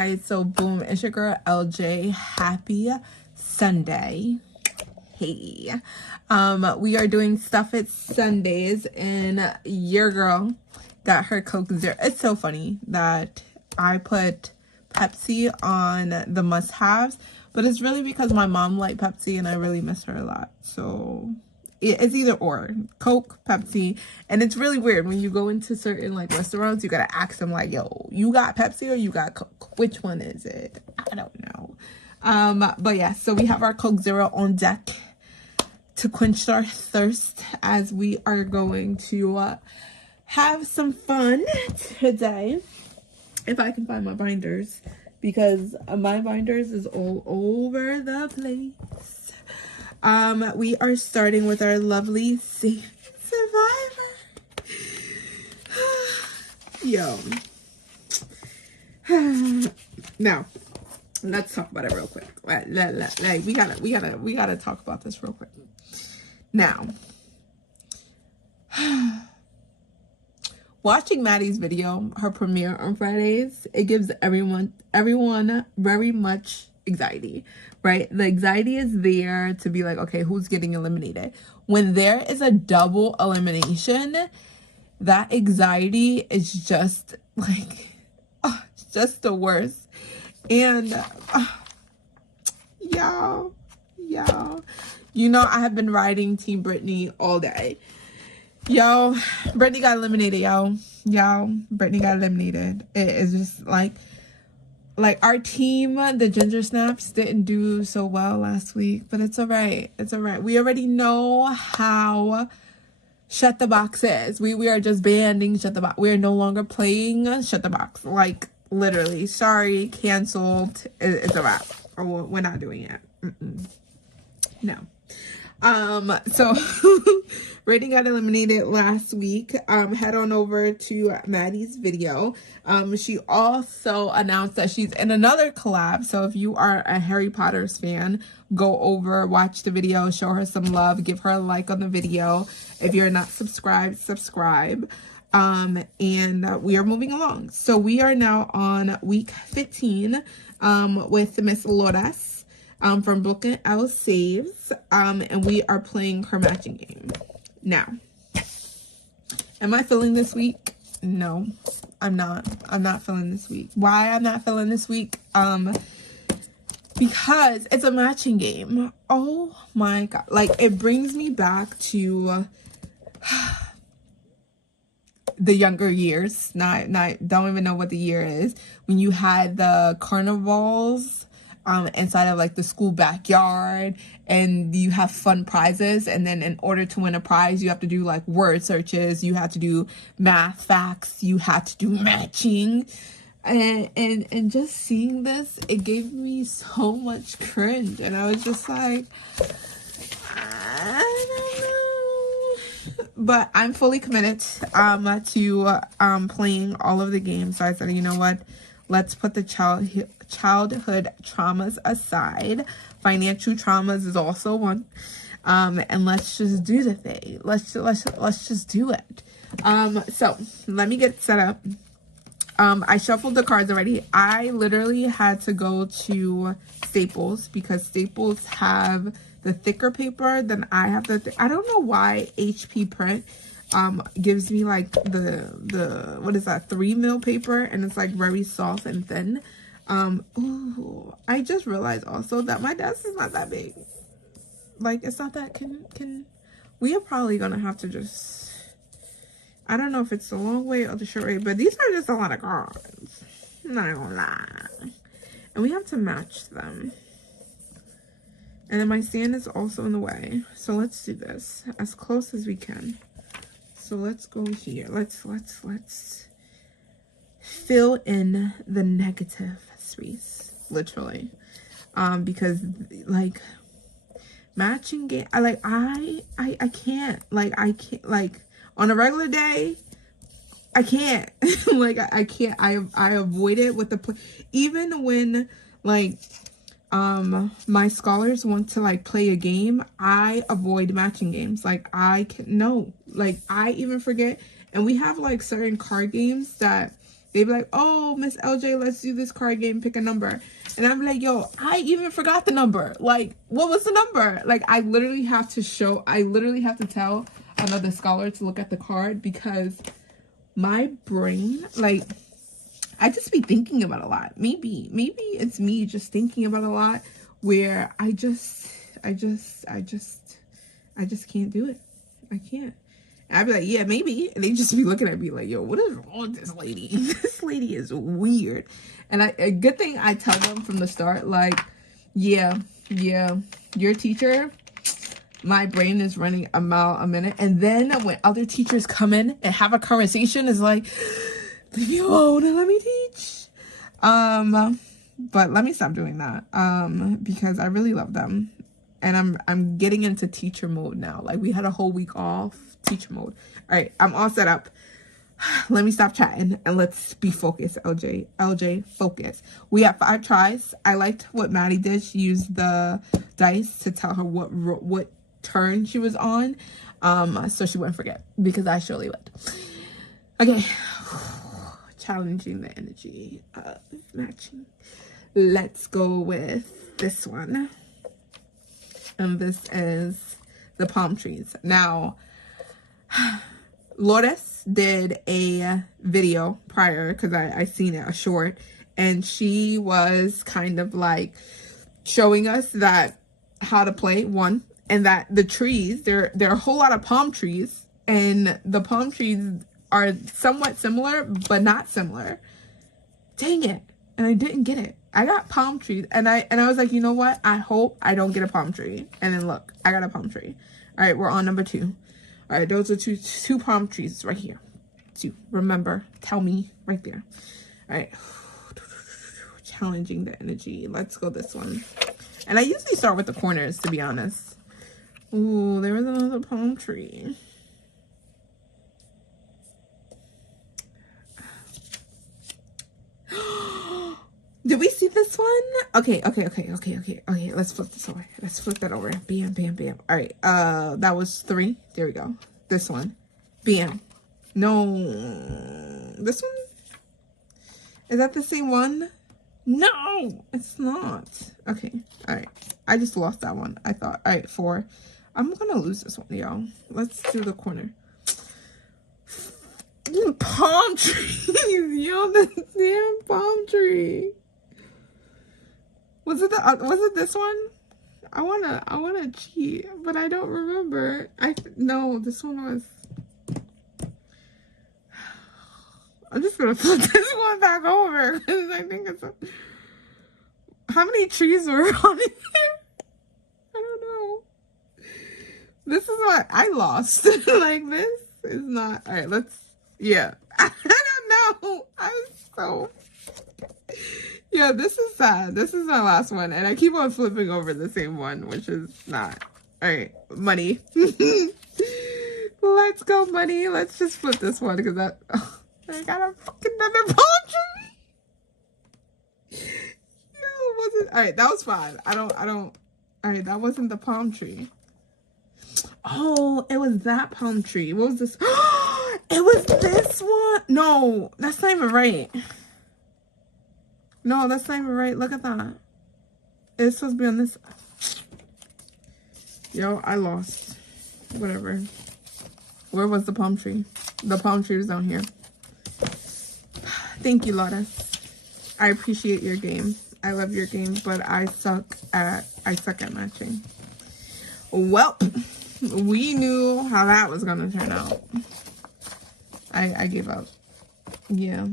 guys, so boom, it's your girl LJ. Happy Sunday. Hey, we are doing Stuff It Sundays, and your girl got her Coke Zero. It's so funny that I put Pepsi on the must-haves, but it's really because my mom liked Pepsi and I really miss her a lot. So it's either or, Coke, Pepsi. And it's really weird when you go into certain like restaurants, you gotta ask them like, yo, you got Pepsi or you got Coke? Which one is it? I don't know. But yeah, so we have our Coke Zero on deck to quench our thirst as we are going to have some fun today. If I can find my binders, because my binders is all over the place. We are starting with our lovely Survivor. Yo. Now, let's talk about it real quick. Like, we gotta talk about this real quick. Now, watching Maddie's video, her premiere on Fridays, it gives everyone very much anxiety, right? The anxiety is there to be like, okay, who's getting eliminated? When there is a double elimination, that anxiety is just like, it's just the worst. And y'all, you know, I have been riding Team Brittany all day. Yo, Brittany got eliminated, y'all. Brittany got eliminated. It is just like our team, the Ginger Snaps, didn't do so well last week, but it's all right. It's all right. We already know how Shut the Box is. We are just banning Shut the Box. We are no longer playing Shut the Box. Like, literally. Sorry, canceled. It's a wrap. We're not doing it. No. So Brittany got eliminated last week. Head on over to Maddie's video. She also announced that she's in another collab. So if you are a Harry Potter's fan, go over, watch the video, show her some love, give her a like on the video. If you're not subscribed, subscribe. And we are moving along. So we are now on week 15 with Miss Loras. From Brooklyn L Saves, and we are playing her matching game. Now, am I feeling this week? No, I'm not. I'm not feeling this week. Why I'm not feeling this week? Because it's a matching game. Oh my god. Like, it brings me back to the younger years. Not don't even know what the year is. When you had the carnivals inside of like the school backyard, and you have fun prizes, and then in order to win a prize you have to do like word searches, you have to do math facts, you have to do matching, and just seeing this, it gave me so much cringe, and I was just like, I don't know. But I'm fully committed to playing all of the games. So I said, you know what, let's put the childhood traumas aside. Financial traumas is also one. And let's just do the thing. Let's just do it. So let me get set up. I shuffled the cards already. I literally had to go to Staples because Staples have the thicker paper than I have I don't know why HP Print gives me like the what is that, 3 mil paper, and it's like very soft and thin. Ooh, I just realized also that my desk is not that big. Like, it's not that, we are probably gonna have to just, I don't know if it's the long way or the short way, but these are just a lot of cards. I'm not gonna lie. And we have to match them. And then my stand is also in the way. So let's do this as close as we can. So let's go here. Let's fill in the negative space, literally, because like matching game, I can't, like on a regular day I can't like I can't, I avoid it with the even when like my scholars want to like play a game, I avoid matching games. Like, I can, no, like I even forget. And we have like certain card games that They'd be like, oh, Miss LJ, let's do this card game, pick a number. And I'm like, yo, I even forgot the number. Like, what was the number? Like, I literally have to tell another scholar to look at the card, because my brain, like, I just be thinking about a lot. Maybe it's me just thinking about a lot, where I just can't do it. I can't. And I'd be like, yeah, maybe. And they just be looking at me like, yo, what is wrong with this lady? This lady is weird. And a good thing I tell them from the start, like, yeah, your teacher, my brain is running a mile a minute. And then when other teachers come in and have a conversation, it's like, leave me alone and let me teach. But let me stop doing that, because I really love them. And I'm getting into teacher mode now. Like, we had a whole week off, teacher mode. All right, I'm all set up. Let me stop chatting and let's be focused, LJ. LJ, focus. We have 5 tries. I liked what Maddie did. She used the dice to tell her what turn she was on, so she wouldn't forget, because I surely would. Okay, challenging the energy, matching. Let's go with this one. And this is the palm trees. Now, Lourdes did a video prior, because I seen it, a short, and she was kind of like showing us that how to play one, and that the trees, there are a whole lot of palm trees, and the palm trees are somewhat similar but not similar. Dang it. And I didn't get it. I got palm trees, and I was like, you know what? I hope I don't get a palm tree. And then look, I got a palm tree. All right, we're on number 2. All right, those are two palm trees right here. 2. Remember, tell me right there. All right, challenging the energy. Let's go this one. And I usually start with the corners, to be honest. Ooh, there was another palm tree. Did we see this one? Okay. Let's flip this over. Let's flip that over. Bam, bam, bam. All right. That was 3. There we go. This one. Bam. No. This one? Is that the same one? No, it's not. Okay. All right. I just lost that one. I thought. All right, 4. I'm gonna lose this one, y'all. Let's do the corner. Palm trees, yo, the damn palm tree. Was it this one? I wanna cheat, but I don't remember. No, this one was. I'm just gonna flip this one back over, because I think it's how many trees were on here? I don't know. This is what I lost. Like, this is not. All right, let's. Yeah, I don't know. Yeah, this is sad. This is my last one, and I keep on flipping over the same one, which is not. All right, money. Let's go, money. Let's just flip this one, because I got a fucking another palm tree. Yo, wasn't. All right, that was 5. I don't. All right, that wasn't the palm tree. Oh, it was that palm tree. What was this? It was this one. No, that's not even right. No, that's not even right. Look at that. It's supposed to be on this. Yo, I lost. Whatever. Where was the palm tree? The palm tree was down here. Thank you, Lourdes. I appreciate your game. I love your game, but I suck at matching. Well, we knew how that was gonna turn out. I gave up. Yeah.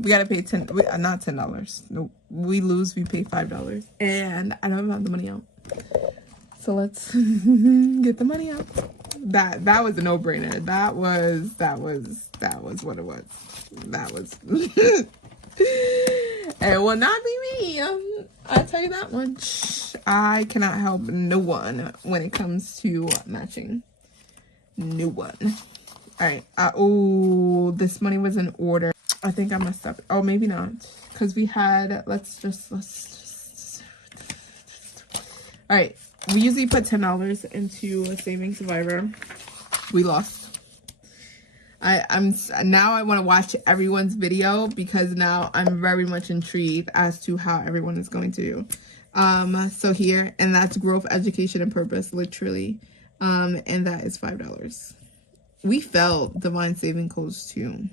We gotta pay not $10. Nope. We lose, we pay $5. And I don't have the money out. So let's get the money out. That was a no-brainer. That was what it was. That was it will not be me. I'll tell you that much. I cannot help no one when it comes to matching. No one. All right. Oh, this money was in order. I think I messed up. Oh, maybe not. Because we had, let's just. All right. We usually put $10 into a saving survivor. We lost. Now I want to watch everyone's video because now I'm very much intrigued as to how everyone is going to do. So here, and that's growth, education, and purpose, literally. And that is $5. We felt divine saving codes too.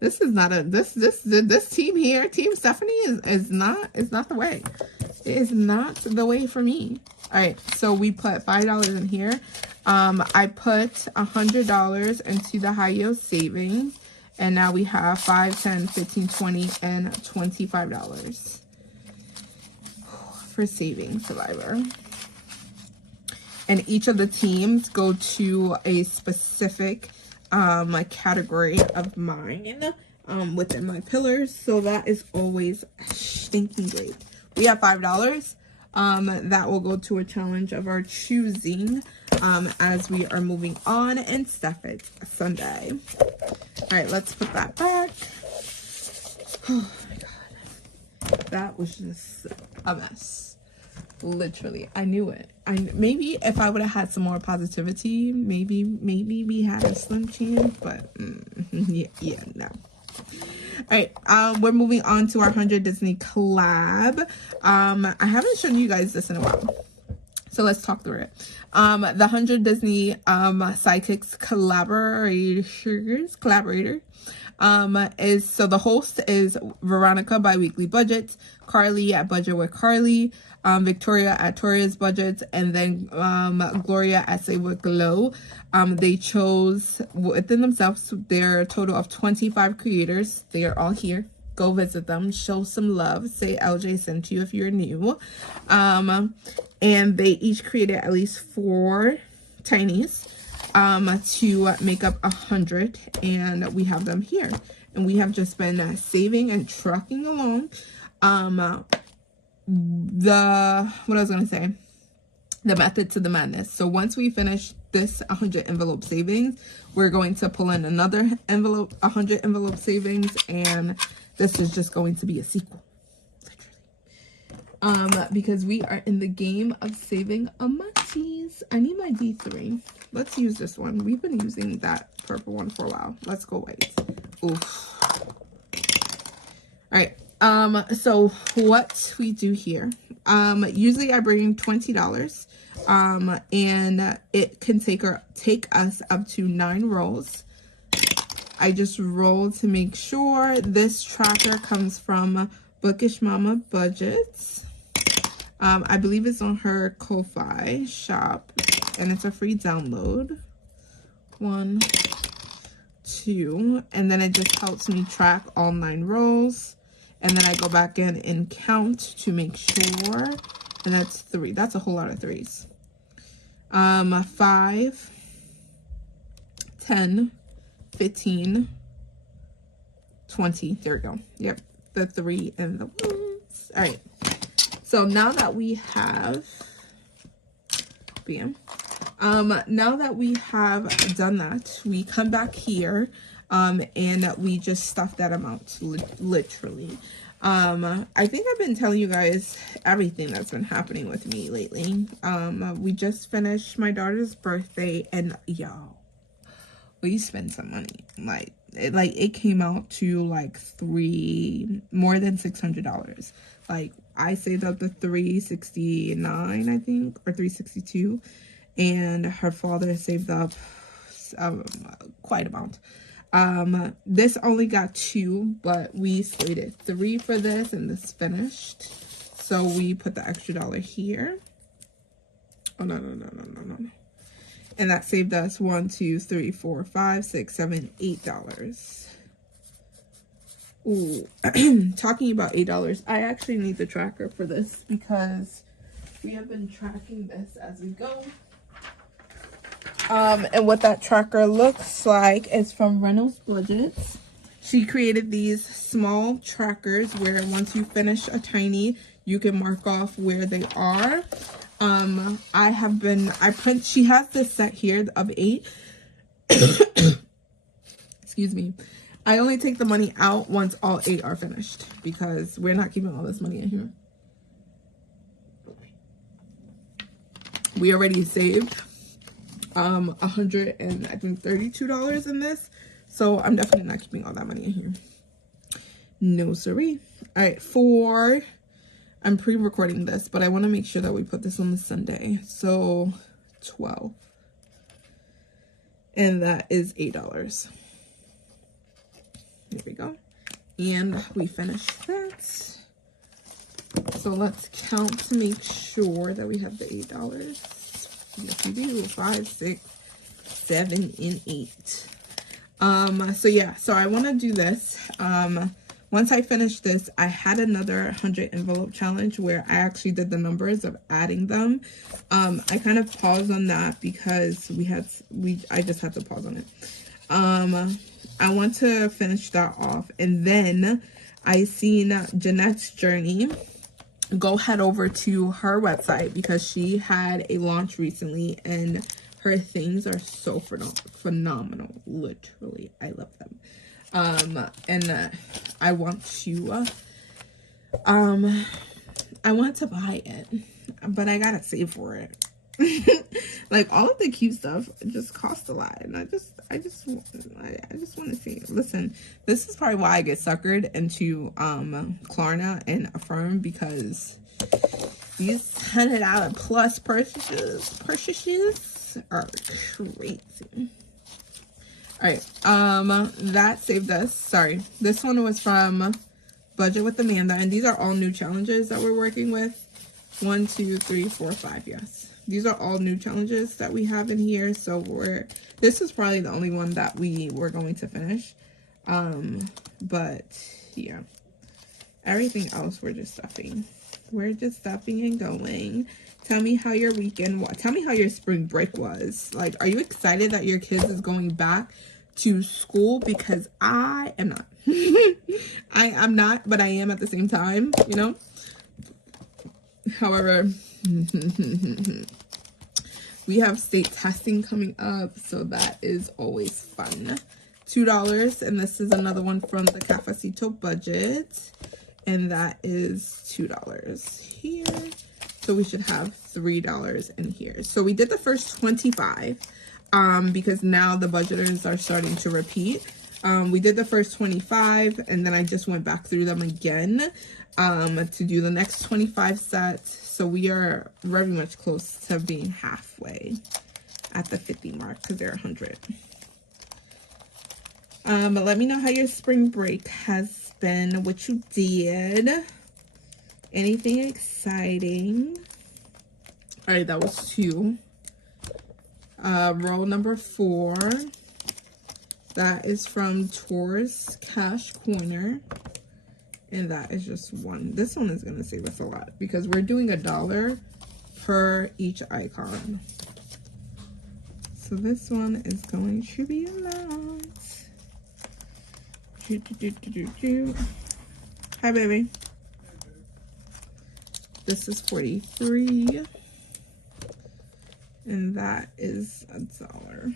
This is not a this team here, Team Stephanie is not the way. It is not the way for me. All right, so we put $5 in here. I put $100 into the high yield savings, and now we have $5, $10, $15, $20, and $25 for saving survivor. And each of the teams go to a specific category of mine within my pillars, so that is always stinking great. We have $5 that will go to a challenge of our choosing as we are moving on and stuff it Sunday. All right, let's put that back. Oh my god, that was just a mess. Literally, I knew it. Maybe if I would have had some more positivity, maybe we had a slim chance, but yeah, no. All right, we're moving on to our 100 Disney collab. I haven't shown you guys this in a while, so let's talk through it. The 100 Disney Sidekicks collaborator is, so the host is Veronica by Weekly Budgets, Carly at Budget with Carly, Victoria at Toria's Budgets, and then Gloria at Save with Glow. They chose within themselves their total of 25 creators. They are all here. Go visit them, show some love, say LJ sent you if you're new. And they each created at least 4 Tinies to make up 100, and we have them here. And we have just been saving and trucking along. The method to the madness. So once we finish this 100 envelope savings, we're going to pull in another envelope, 100 envelope savings, and this is just going to be a sequel, literally. Because we are in the game of saving a munchies. I need my D3. Let's use this one. We've been using that purple one for a while. Let's go white. Oof. All right. So what we do here, usually I bring $20, and it can take us up to 9 rolls. I just roll to make sure. This tracker comes from Bookish Mama Budgets. I believe it's on her Ko-Fi shop, and it's a free download. 1, 2, and then it just helps me track all 9 rolls. And then I go back in and count to make sure. And that's 3. That's a whole lot of 3s. 5, 10, 15, 20. There we go. Yep. The 3 and the 1s. All right. So now that we have, bam. Now that we have done that, we come back here. And we just stuff that amount, literally. I think I've been telling you guys everything that's been happening with me lately. We just finished my daughter's birthday, and y'all, we spent some money. Like it came out to like more than $600. Like I saved up to $369, I think, or $362, and her father saved up quite a amount. This only got 2, but we slated 3 for this, and this finished. So we put the extra $1 here. Oh, no. And that saved us $1, 2, 3, 4, 5, 6, 7, $8. Ooh, talking about $8, I actually need the tracker for this because we have been tracking this as we go. And what that tracker looks like is from Reynolds Budgets. She created these small trackers where once you finish a tiny, you can mark off where they are. She has this set here of 8. Excuse me. I only take the money out once all 8 are finished because we're not keeping all this money in here. We already saved $132 in this. So I'm definitely not keeping all that money in here. No siree. All right, I'm pre-recording this, but I want to make sure that we put this on the Sunday. So 12. And that is $8. There we go. And we finished that. So let's count to make sure that we have the $8. Yes, we do. 5, 6, 7, and 8. So yeah, so I want to do this. Once I finish this, I had another 100 envelope challenge where I actually did the numbers of adding them. I kind of paused on that because I just had to pause on it. I want to finish that off, and then I seen Jeanette's Journey. Go head over to her website because she had a launch recently, and her things are so phenomenal. Literally, I love them. And I want to buy it, but I gotta save for it. Like, all of the cute stuff just costs a lot, and I just want to see. Listen, this is probably why I get suckered into Klarna and Affirm, because these $100 plus purchases are crazy. All right, that saved us. Sorry, this one was from Budget with Amanda, and these are all new challenges that we're working with. 1, 2, 3, 4, 5. Yes, these are all new challenges that we have in here. So this is probably the only one that we were going to finish. But yeah, everything else we're just stuffing. We're just stuffing and going. Tell me how your weekend was. Tell me how your spring break was. Like, are you excited that your kids is going back to school? Because I am not. I'm not, but I am at the same time, you know? However, we have state testing coming up, so that is always fun. $2, and this is another one from the Cafecito budget, and that is $2 here. So we should have $3 in here. So we did the first 25 because now the budgeters are starting to repeat. We did the first 25, and then I just went back through them again to do the next 25 sets. So we are very much close to being halfway at the 50 mark because they're 100. But let me know how your spring break has been, what you did. Anything exciting? All right, that was 2. Roll number 4. That is from Taurus Cash Corner. And that is just 1. This one is going to save us a lot because we're doing $1 per each icon. So this one is going to be a lot. Hi, baby. This is 43, and that is $1.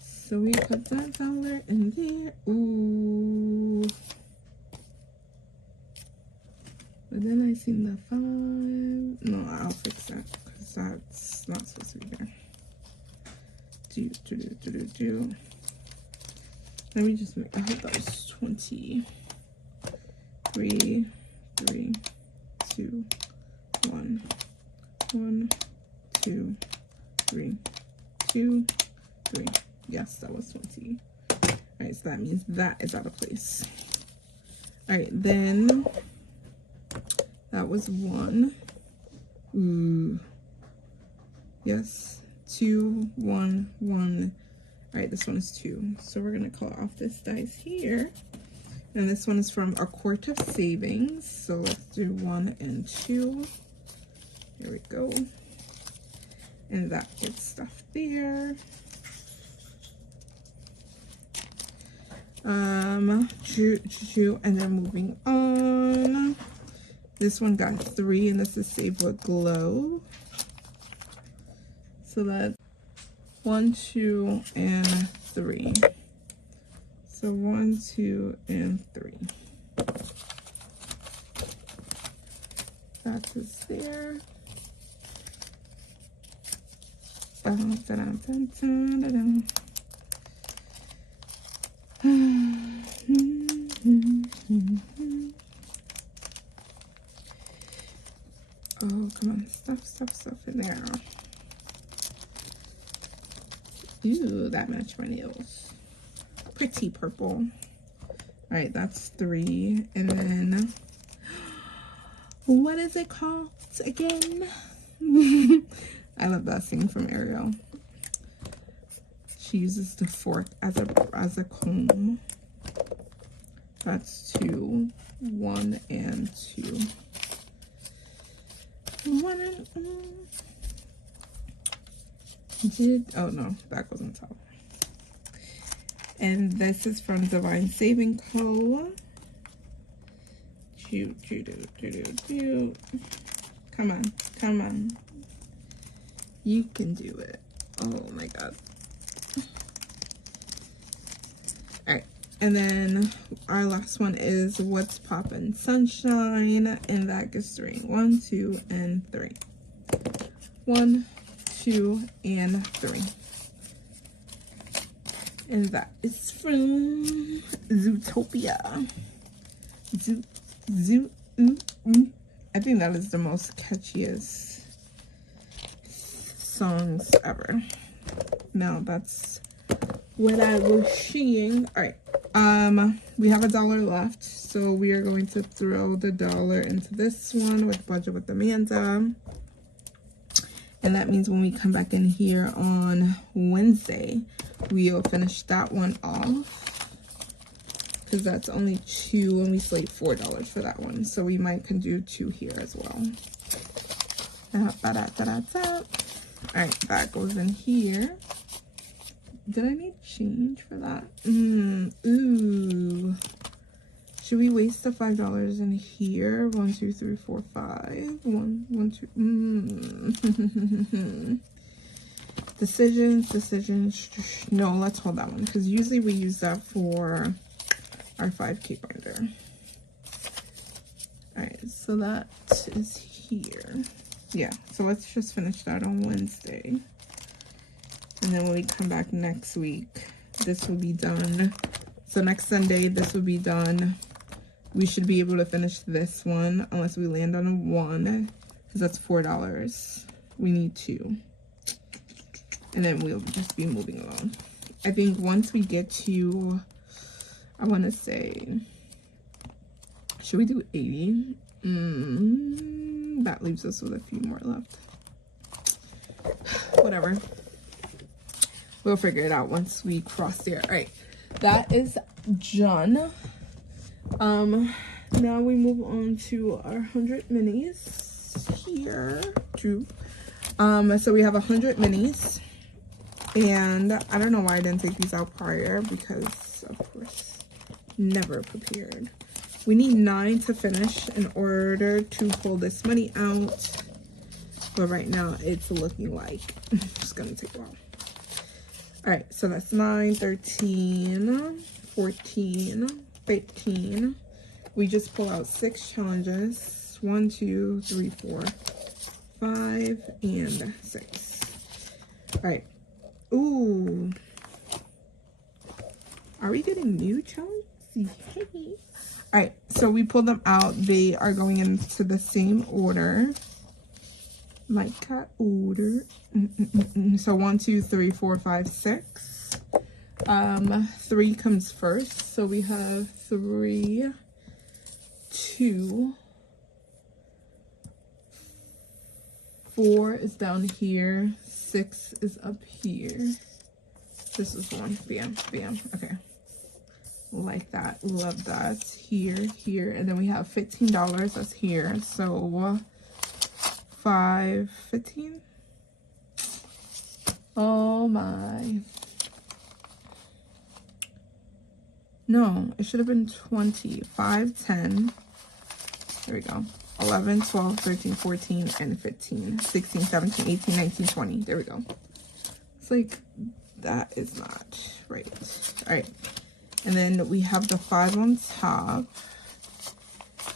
So we put that $1 in there. Ooh. But then I seen the 5. No, I'll fix that because that's not supposed to be there. Let me just make, I hope that was 20. 3, 3, 2, 1, 1, 2, 3, 2, 3. Yes, that was 20. All right, so that means that is out of place. All right, then that was 1. Ooh. Yes, 2, 1, 1. All right, this one is 2. So we're gonna call off this dice here. And this one is from A Quart of Savings. So let's do 1 and 2. Here we go. And that gets stuff there. And then moving on. This one got 3, and this is Save with Glow. So that's 1, 2, and 3. So 1, 2, and 3. That is there. Oh, come on. Stuff in there. Ooh, that matched my nails. Pretty purple. Alright, that's 3. And then, what is it called again? I love that scene from Ariel. She uses the fork as a comb. That's 2. 1 and 2. 1 and oh no, that goes on top. And this is from Divine Saving Co. Come on. You can do it. Oh my god. Alright, and then our last one is What's Poppin' Sunshine, and that gets 3. 1, 2, and 3. 1, 2, and 3. And that is from Zootopia. I think that is the most catchiest songs ever. Now that's what I was seeing. All right, we have $1 left, so we are going to throw the $1 into this one with Budget with Amanda. And that means when we come back in here on Wednesday, we'll finish that one off, because that's only 2 and we slaved $4 for that one. So we might can do 2 here as well. All right, that goes in here. Did I need change for that? Ooh. Should we waste the $5 in here? 1, 2, 3, 4, 5. 1, 2. Decisions. No, let's hold that one, because usually we use that for our 5K binder. All right, so that is here. Yeah, so let's just finish that on Wednesday. And then when we come back next week, this will be done. So next Sunday, this will be done. We should be able to finish this one unless we land on a 1, because that's $4. We need 2. And then we'll just be moving along. I think once we get to, I want to say, should we do 80? That leaves us with a few more left. Whatever. We'll figure it out once we cross there. All right, that is done. Now we move on to our 100 minis here too. So we have 100 minis, and I don't know why I didn't take these out prior, because of course, never prepared. We need 9 to finish in order to pull this money out, but right now it's looking like it's gonna take a while. All right, so that's 9, 13, 14, 15. We just pull out 6 challenges. 1, 2, 3, 4, 5, and 6. All right. Ooh. Are we getting new challenges? All right, so we pulled them out. They are going into the same order. Like cat order. So 1, 2, 3, 4, 5, 6. 3 comes first. So we have 3, 2, 4 is down here. 6 is up here. This is 1. Bam, bam. Okay. Like that. Love that. Here. And then we have $15. That's here. So 5, 15. Oh my. No, it should have been 20. 5, 10. There we go. 11, 12, 13, 14, and 15. 16, 17, 18, 19, 20. There we go. It's like, that is not right. All right. And then we have the 5 on top.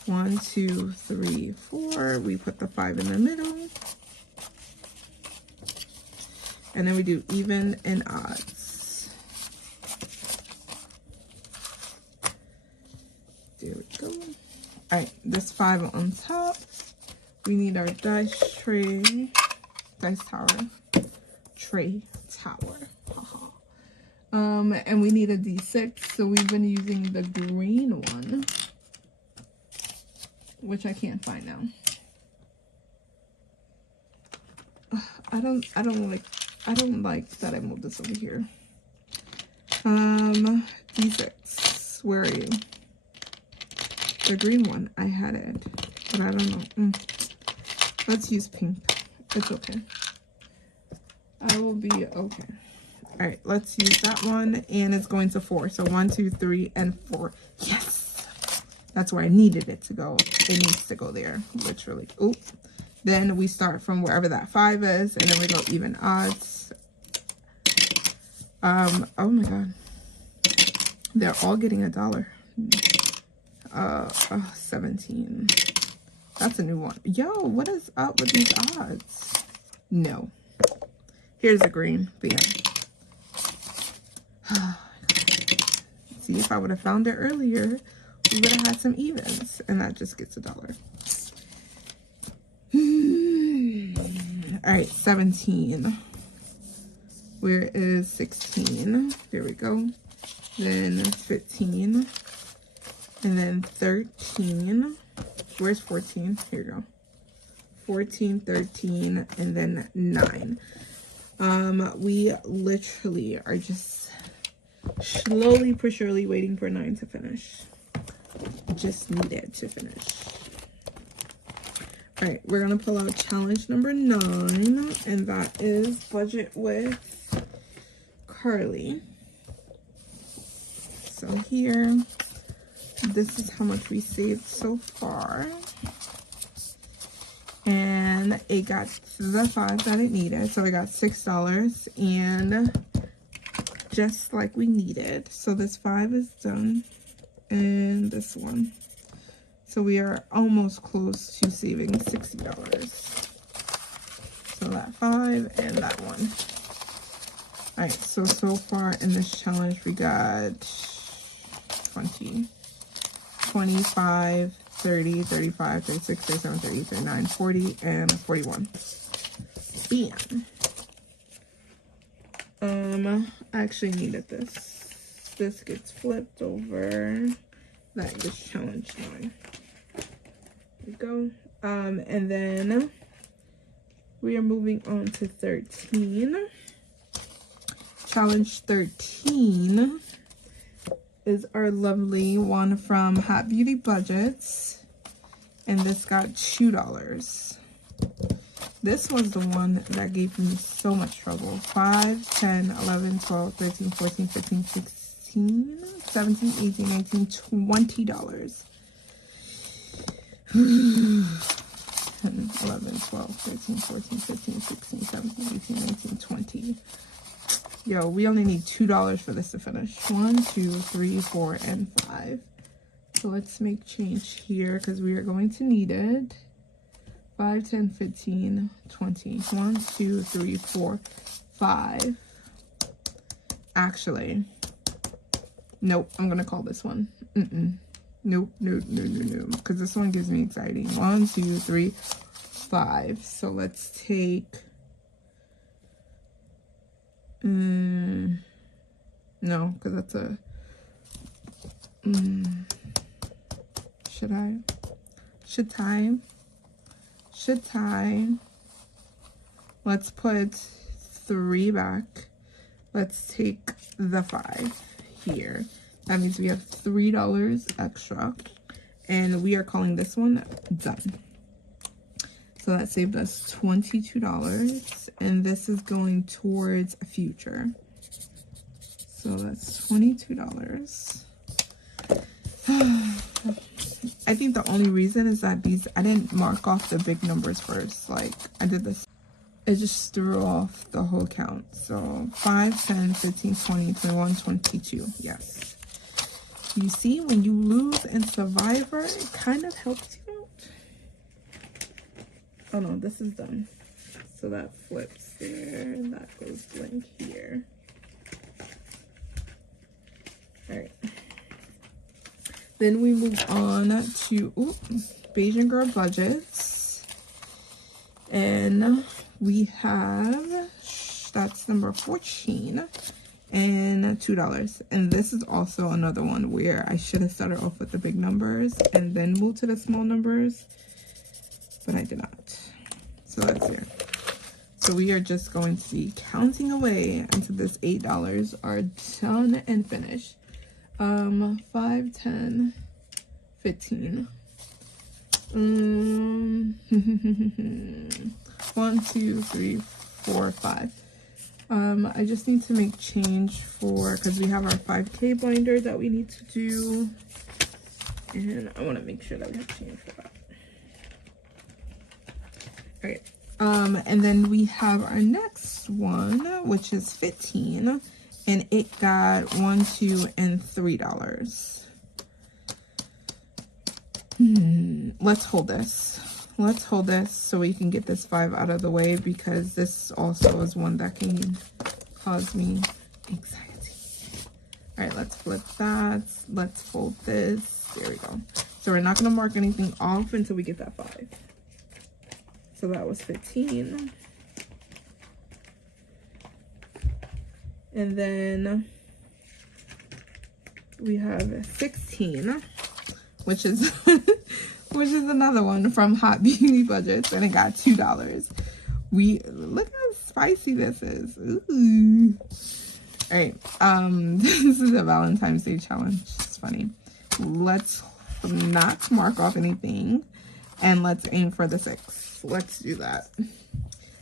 1, 2, 3, 4. We put the 5 in the middle. And then we do even and odds. There we go. All right, this 5 on top. We need our dice tower. And we need a D6, so we've been using the green one, which I can't find now. I don't like that I moved this over here. D6, where are you? The green one, I had it, but I don't know. Let's use pink. It's okay. I will be okay. All right, let's use that one, and it's going to 4. So 1, 2, 3, and 4. Yes, that's where I needed it to go. It needs to go there, literally. Oh, then we start from wherever that 5 is, and then we go even odds. Oh my god, they're all getting $1. 17. That's a new one. Yo, what is up with these odds? No. Here's a green, but yeah. See, if I would have found it earlier, we would have had some evens, and that just gets $1. All right, 17. Where is 16? There we go. Then 15. And then 13. Where's 14? Here we go. 14, 13, and then 9. We literally are just slowly but surely waiting for 9 to finish. Just need it to finish. All right, we're gonna pull out challenge number 9, and that is budget with Carly. So here, this is how much we saved so far. And it got the 5 that it needed. So we got $6, and just like we needed. So this 5 is done, and this one. So we are almost close to saving $60. So that 5 and that one. All right, so far in this challenge, we got 20, 25, 30, 35, 36, 37, 38, 39, 40, and 41. Bam. I actually needed this. This gets flipped over. That gets challenge 9. There we go. And then we are moving on to 13. Challenge 13 is our lovely one from Hot Beauty Budgets, and this got $2. This was the one that gave me so much trouble. 5, 10, 11, 12, 13, 14, 15, 16, 17, 18, 19, $20. 10, 11, 12, 13, 14, 15, 16, 17, 18, 19, 20. Yo, we only need $2 for this to finish. 1, 2, 3, 4, and 5. So let's make change here because we are going to need it. 5, 10, 15, 20. 1, 2, 3, 4, 5. Actually, nope, I'm gonna call this one. Nope, no. Because this one gives me anxiety. 1, 2, 3, 5. So let's take. No, because that's a. Should I? Let's put 3 back. Let's take the 5 here. That means we have $3 extra, and we are calling this one done. So that saved us $22, and this is going towards a future. So that's $22. I think the only reason is that I didn't mark off the big numbers first. Like, I did this. It just threw off the whole count. So 5, 10, 15, 20, 21, 22. Yes. You see, when you lose in Survivor, it kind of helps you out. Oh no, this is done. So that flips there, and that goes blank here. All right. Then we move on to Beijing Girl Budgets. And we have, that's number 14 and $2. And this is also another one where I should have started off with the big numbers and then moved to the small numbers, but I did not. So that's there. So we are just going to be counting away until this $8 are done and finished. 5, 10, 15. 1, 2, 3, 4, 5. I just need to make change for, because we have our 5K binder that we need to do, and I want to make sure that we have change for that. All right. And then we have our next one, which is 15. And it got $1, $2, and $3. Let's hold this. Let's hold this so we can get this 5 out of the way, because this also is one that can cause me anxiety. All right, let's flip that. Let's fold this. There we go. So we're not going to mark anything off until we get that 5. So that was 15. And then we have 16, which is which is another one from Hot Beauty Budgets, and it got $2. We look how spicy this is. Ooh. All right, this is a Valentine's Day challenge. It's funny. Let's not mark off anything, and let's aim for the 6. Let's do that,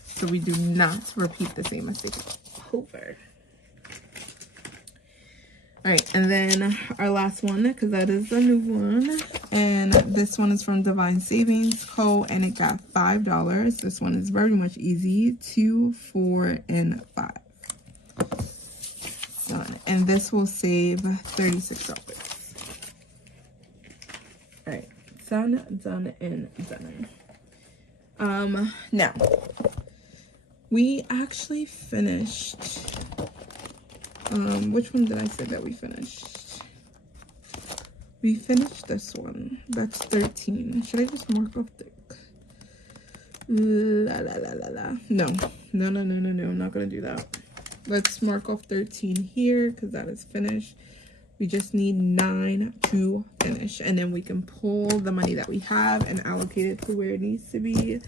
so we do not repeat the same mistake over. All right, and then our last one, because that is the new one, and this one is from Divine Savings Co., and it got $5. This one is very much easy. 2, 4, and 5. Done. And this will save $36. All right, done, and done. Now, we actually finished... which one did I say that we finished? We finished this one. That's 13. Should I just mark off the... No. I'm not going to do that. Let's mark off 13 here, because that is finished. We just need 9 to finish. And then we can pull the money that we have and allocate it to where it needs to be.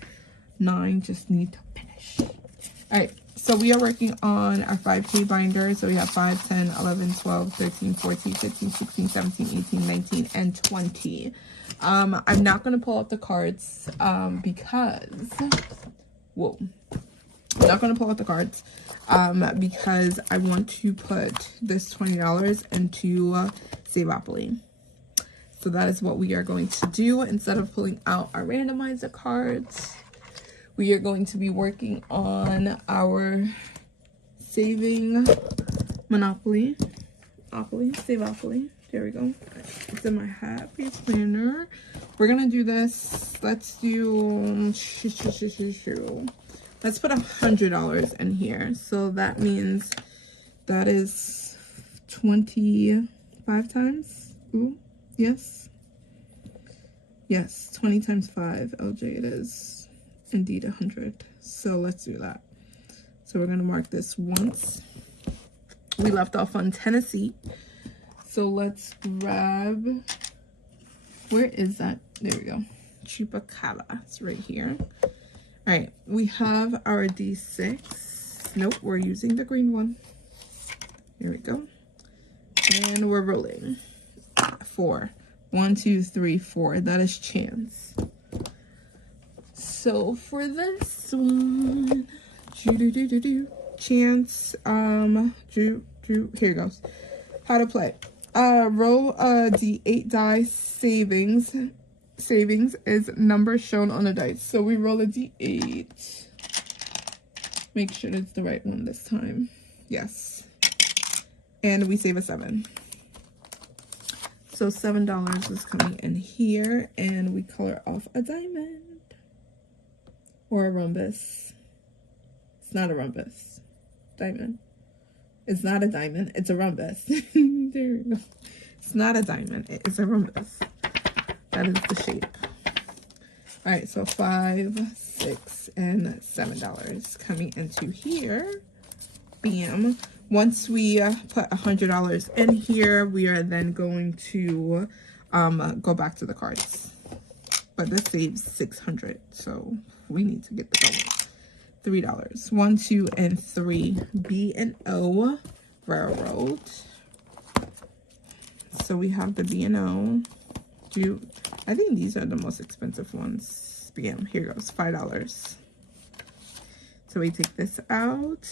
9 just need to finish. All right. So we are working on our 5K binder. So we have 5, 10, 11, 12, 13, 14, 15, 16, 17, 18, 19, and 20. I'm not going to pull out the cards because... Whoa. I'm not going to pull out the cards because I want to put this $20 into Saveopoly. So that is what we are going to do. Instead of pulling out our randomizer cards, we are going to be working on our saving Monopoly. Saveopoly. There we go. It's in my happy planner. We're going to do this. Let's do... Let's put $100 in here. So that means that is 25 times. Ooh, yes. Yes, 20 times 5. LJ, it is indeed 100. So let's do that. So we're going to mark this once. We left off on Tennessee. So let's grab... Where is that? There we go. Chupacabra. It's right here. All right, we have our D6. Nope, we're using the green one. Here we go. And we're rolling. 4. 1, 2, 3, 4. That is chance. So for this one, chance, here it goes. How to play. Roll a D8 die savings. Savings is number shown on the dice. So we roll a D8. Make sure it's the right one this time. Yes. And we save a 7. So $7 is coming in here, and we color off a diamond or a rhombus. It's not a rhombus. Diamond. It's not a diamond. It's a rhombus. There we go. It's not a diamond. It's a rhombus. That is the shape. All right, so $5, $6, and $7 coming into here. Bam. Once we put $100 in here, we are then going to go back to the cards. But this saves $600, so we need to get the going. $3. 1, 2, and 3. B and O railroad. So we have the B and O. I think these are the most expensive ones. Bam. Here goes $5. So we take this out.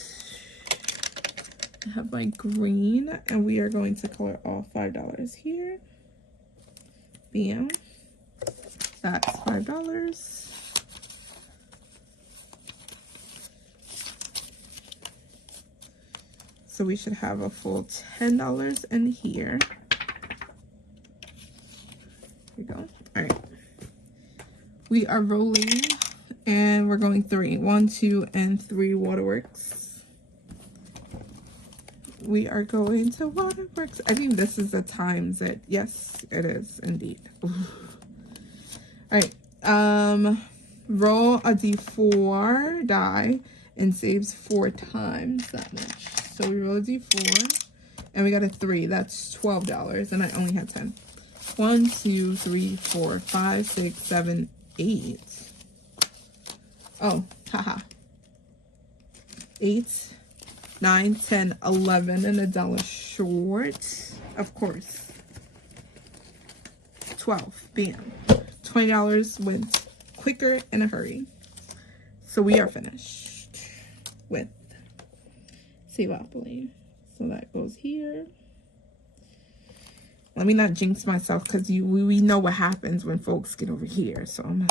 I have my green, and we are going to color all $5 here. Bam. That's $5. So we should have a full $10 in here. Here we go. All right. We are rolling, and we're going 3. 1, 2, and 3 waterworks. We are going to waterworks. I think this is the times it. Yes, it is indeed. Ooh. All right. Roll a d4 die and saves 4 times that much. So we roll a d4 and we got a 3. That's $12, and I only had 10. 1, 2, 3, 4, 5, 6, 7, 8. Oh, haha. 8, 9, 10, 11, and $1 short. Of course. 12. Bam. $20 went quicker in a hurry. So we are finished with Saveopoly. So that goes here. Let me not jinx myself, because we know what happens when folks get over here. So I'm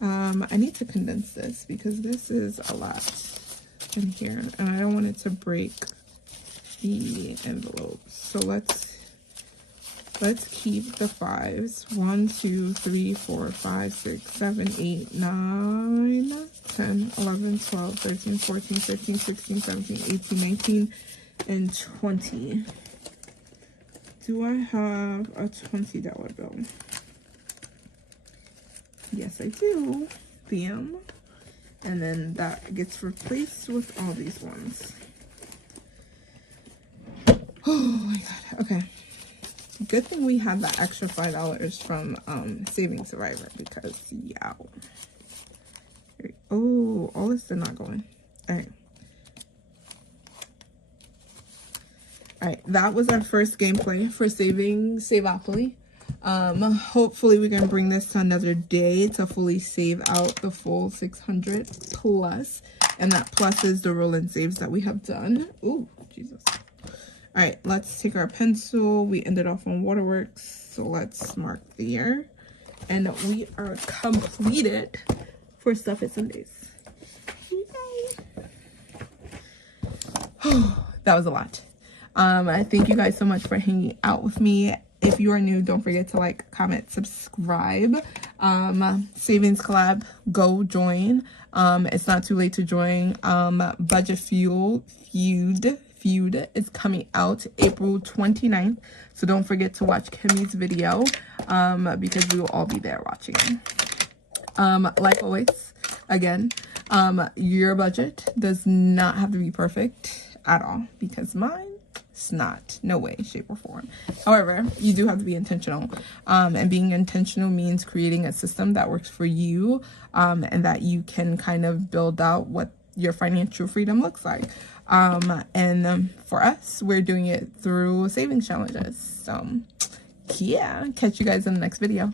gonna I need to condense this because this is a lot in here, and I don't want it to break the envelope. So let's keep the 5s. 1, 2, 3, 4, 5, 6, 7, 8, 9, 10, 11, 12, 13, 14, 15, 16, 17, 18, 19, and 20. Do I have a $20 bill? Yes, I do. Bam. And then that gets replaced with all these ones. Oh my god. Okay. Good thing we have that extra $5 from Saving Survivor, because yeah. Oh, all this did not go in. Alright. Alright, that was our first gameplay for Saveopoly. Hopefully we can bring this to another day to fully save out the full 600 plus, and that plus is the roll and saves that we have done. Ooh, Jesus. All right, let's take our pencil. We ended off on waterworks, so let's mark there, and we are completed for Stuff It Sundays. That was a lot. I thank you guys so much for hanging out with me. If you are new, don't forget to like, comment, subscribe. Savings collab, go join. It's not too late to join. Budget Feud is coming out April 29th. So don't forget to watch Kimmy's video, because we will all be there watching. Like always, again, your budget does not have to be perfect at all, because mine, it's not, no way, shape, or form. However, you do have to be intentional, and being intentional means creating a system that works for you, and that you can kind of build out what your financial freedom looks like. And for us, we're doing it through savings challenges. So yeah, catch you guys in the next video.